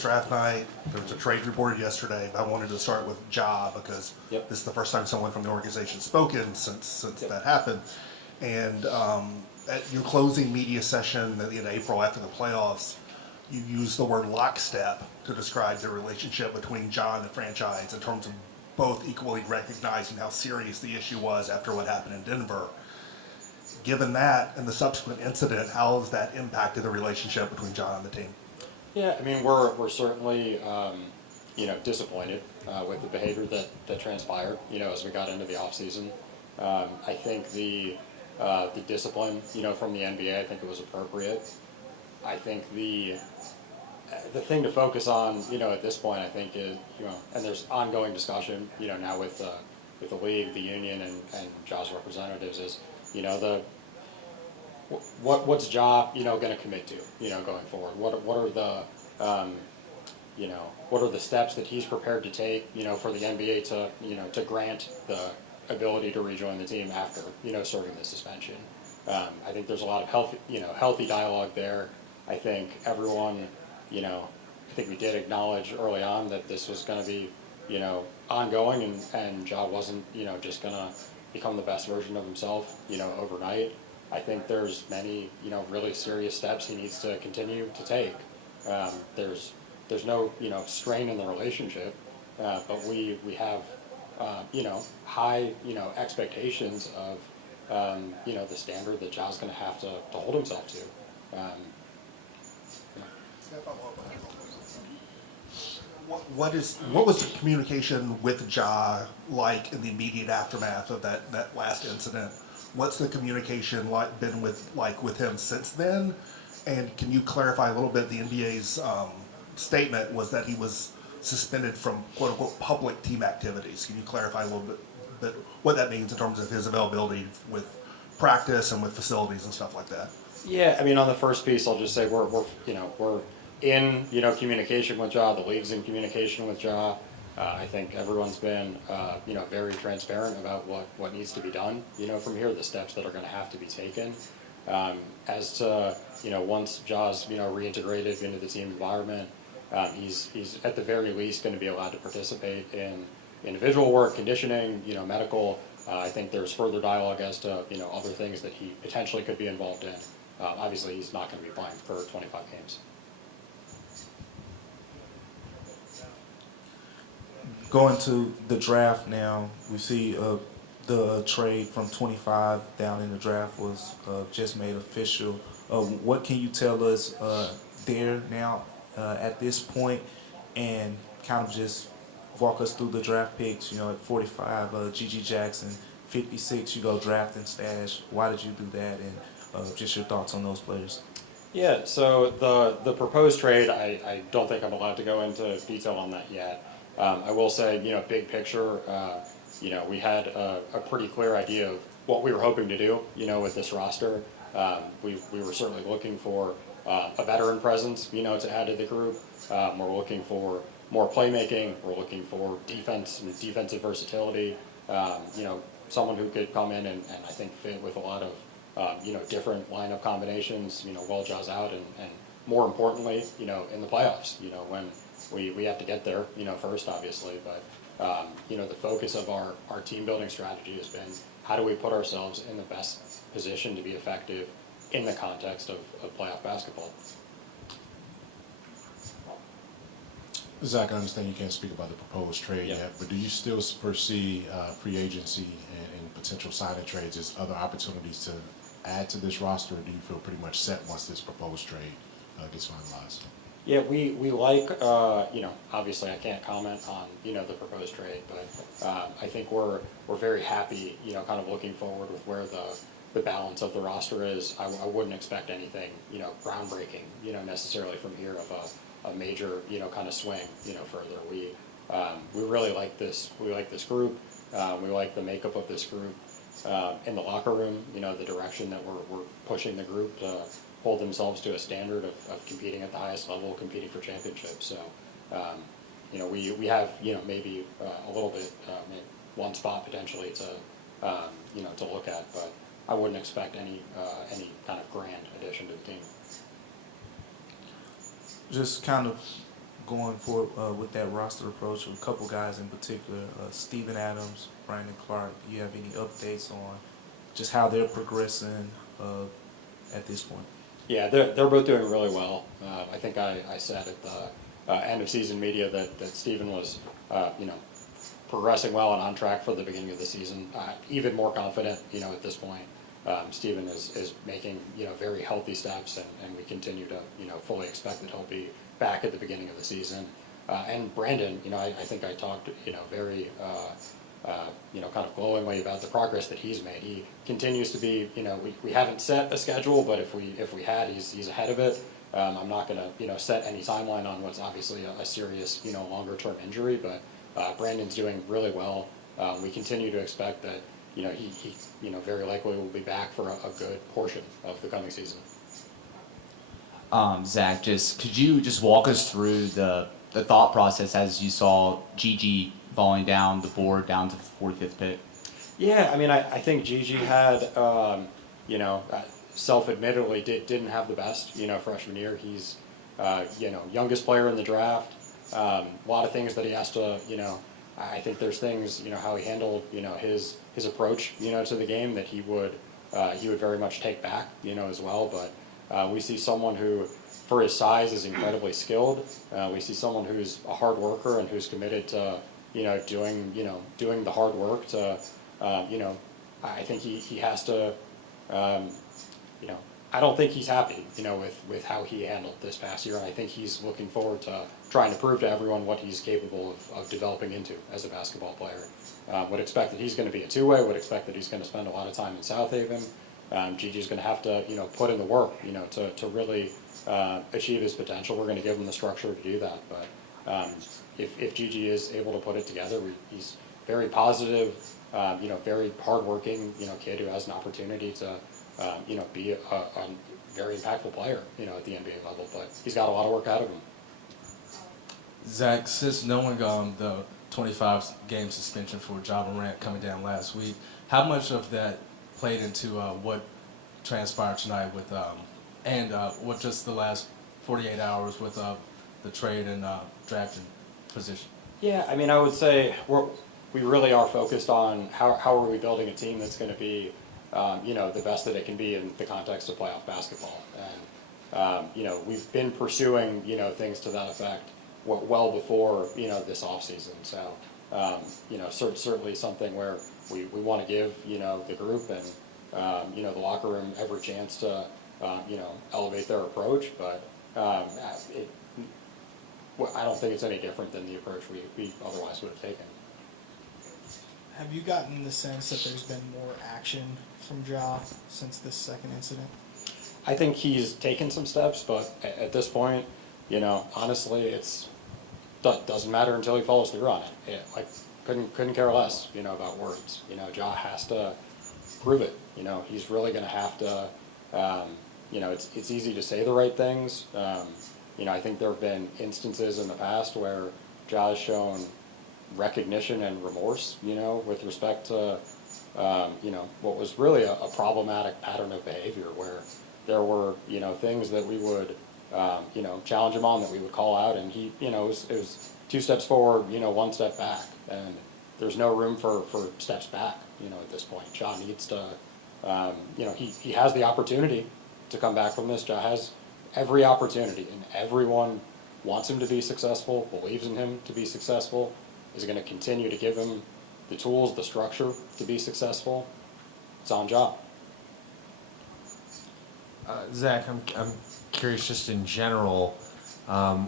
it's draft night. There was a trade reported yesterday. I wanted to start with Ja because this is the first time someone from the organization has spoken since that happened. And at your closing media session at the end of April after the playoffs, you used the word lockstep to describe the relationship between Ja and the franchise in terms of both equally recognizing how serious the issue was after what happened in Denver. Given that and the subsequent incident, how has that impacted the relationship between Ja and the team? Yeah, I mean, we're certainly, disappointed with the behavior that transpired, as we got into the offseason. I think the discipline, from the NBA, I think it was appropriate. I think the thing to focus on, at this point, I think is, and there's ongoing discussion, now with the league, the union, and Ja's representatives is, what's Ja, going to commit to, going forward? What are the, what are the steps that he's prepared to take, for the NBA to grant the ability to rejoin the team after, serving the suspension? I think there's a lot of healthy dialogue there. I think everyone, I think we did acknowledge early on that this was going to be, ongoing, and Ja wasn't, just going to become the best version of himself, overnight. I think there's many, really serious steps he needs to continue to take. There's no, strain in the relationship, but we have, high, expectations of, the standard that Ja's going to have to hold himself to. What was the communication with Ja like in the immediate aftermath of that last incident? What's the communication been with him since then? And can you clarify a little bit? The NBA's statement was that he was suspended from quote unquote public team activities. Can you clarify a little bit what that means in terms of his availability with practice and with facilities and stuff like that? Yeah, I mean, on the first piece, I'll just say we're in communication with Ja. The league's in communication with Ja. I think everyone's been very transparent about what needs to be done from here, the steps that are going to have to be taken. As to once Ja's reintegrated into the team environment, he's at the very least going to be allowed to participate in individual work, conditioning, medical. I think there's further dialogue as to other things that he potentially could be involved in. Obviously, he's not going to be playing for 25 games. Going to the draft now, we see the trade from 25 down in the draft was just made official. What can you tell us there now at this point, and kind of just walk us through the draft picks? At 45, G.G. Jackson, 56, you go draft and stash. Why did you do that, and just your thoughts on those players? Yeah, so the proposed trade, I don't think I'm allowed to go into detail on that yet. I will say, big picture, we had a pretty clear idea of what we were hoping to do, with this roster. We were certainly looking for a veteran presence, to add to the group. We're looking for more playmaking. We're looking for defense and defensive versatility. Someone who could come in and I think fit with a lot of, different lineup combinations, while Ja's out, and more importantly, in the playoffs, when we have to get there, first, obviously, but, the focus of our team building strategy has been how do we put ourselves in the best position to be effective in the context of playoff basketball. Zach, I understand you can't speak about the proposed trade yet, but do you still foresee free agency and potential signing trades as other opportunities to add to this roster, or do you feel pretty much set once this proposed trade gets finalized? Yeah, we like, obviously I can't comment on, the proposed trade, but I think we're very happy, kind of looking forward with where the balance of the roster is. I wouldn't expect anything, groundbreaking, necessarily from here of a major, kind of swing, further. We really like this. We like this group. We like the makeup of this group. In the locker room, the direction that we're pushing the group to hold themselves to a standard of competing at the highest level, competing for championships. So, we have, maybe a little bit, one spot potentially to look at, but I wouldn't expect any kind of grand addition to the team. Just kind of going forward with that roster approach with a couple guys in particular, Steven Adams, Brandon Clark. Do you have any updates on just how they're progressing at this point? Yeah, they're both doing really well. I think I said at the end of season media that Steven was, progressing well and on track for the beginning of the season. Even more confident, at this point. Steven is making, very healthy steps, and we continue to, fully expect that he'll be back at the beginning of the season. And Brandon, I think I talked, very, kind of glowingly about the progress that he's made. He continues to be, we haven't set a schedule, but if we had, he's ahead of it. I'm not going to, set any timeline on what's obviously a serious, longer term injury, but Brandon's doing really well. We continue to expect that, he very likely will be back for a good portion of the coming season. Zach, could you just walk us through the thought process as you saw Gigi falling down the board down to the 45th pick? Yeah, I mean, I think Gigi had, self-admittedly didn't have the best, freshman year. He's, youngest player in the draft. A lot of things that he has to, I think there's things, how he handled, his approach, to the game that he would very much take back, as well. But we see someone who, for his size, is incredibly skilled. We see someone who's a hard worker and who's committed to, doing the hard work to, I think he has to, I don't think he's happy, with how he handled this past year. And I think he's looking forward to trying to prove to everyone what he's capable of developing into as a basketball player. Would expect that he's going to be a two-way, would expect that he's going to spend a lot of time in South Haven. Gigi's going to have to, put in the work, to really achieve his potential. We're going to give him the structure to do that. But if Gigi is able to put it together, he's very positive, very hardworking, kid who has an opportunity to, be a very impactful player, at the NBA level. But he's got a lot of work out of him. Zach, since knowing the 25-game suspension for Ja Morant coming down last week, how much of that played into what transpired tonight with what just the last 48 hours with the trade and drafting position? Yeah, I mean, I would say we really are focused on how are we building a team that's going to be, the best that it can be in the context of playoff basketball. And, we've been pursuing, things to that effect well before, this offseason. So, certainly something where we want to give, the group and, the locker room every chance to, elevate their approach. But I don't think it's any different than the approach we otherwise would have taken. Have you gotten the sense that there's been more action from Ja since this second incident? I think he's taken some steps, but at this point, honestly, doesn't matter until he follows through on it. Couldn't care less, about words. Ja has to prove it. He's really going to have to. It's easy to say the right things. I think there have been instances in the past where Ja has shown recognition and remorse, with respect to, what was really a problematic pattern of behavior where there were, things that we would, challenge him on, that we would call out, and he, it was 2 steps forward, 1 step back, and there's no room for steps back, at this point. Ja needs to, he has the opportunity to come back from this. Ja has every opportunity, and everyone wants him to be successful, believes in him to be successful, is going to continue to give him the tools, the structure to be successful. It's on Ja. Zach, I'm curious just in general,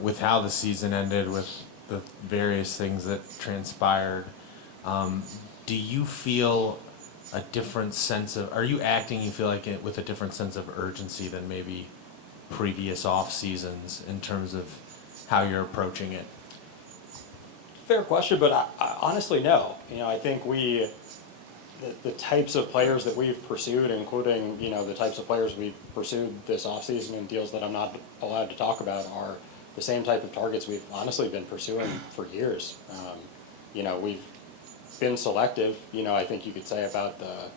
with how the season ended, with the various things that transpired, do you feel a different sense of, are you acting, you feel like it, with a different sense of urgency than maybe previous off seasons in terms of how you're approaching it? Fair question, but I honestly no. I think the types of players that we've pursued, including, the types of players we've pursued this offseason in deals that I'm not allowed to talk about, are the same type of targets we've honestly been pursuing for years. We've been selective, I think you could say, about the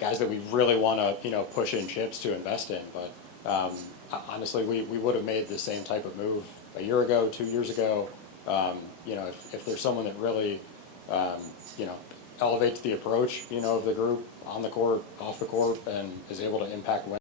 guys that we really want to, push in chips to invest in. But honestly, we would have made the same type of move, a year ago, 2 years ago. You know, if there's someone that really, you know, elevates the approach, you know, of the group on the court, off the court, and is able to impact wins.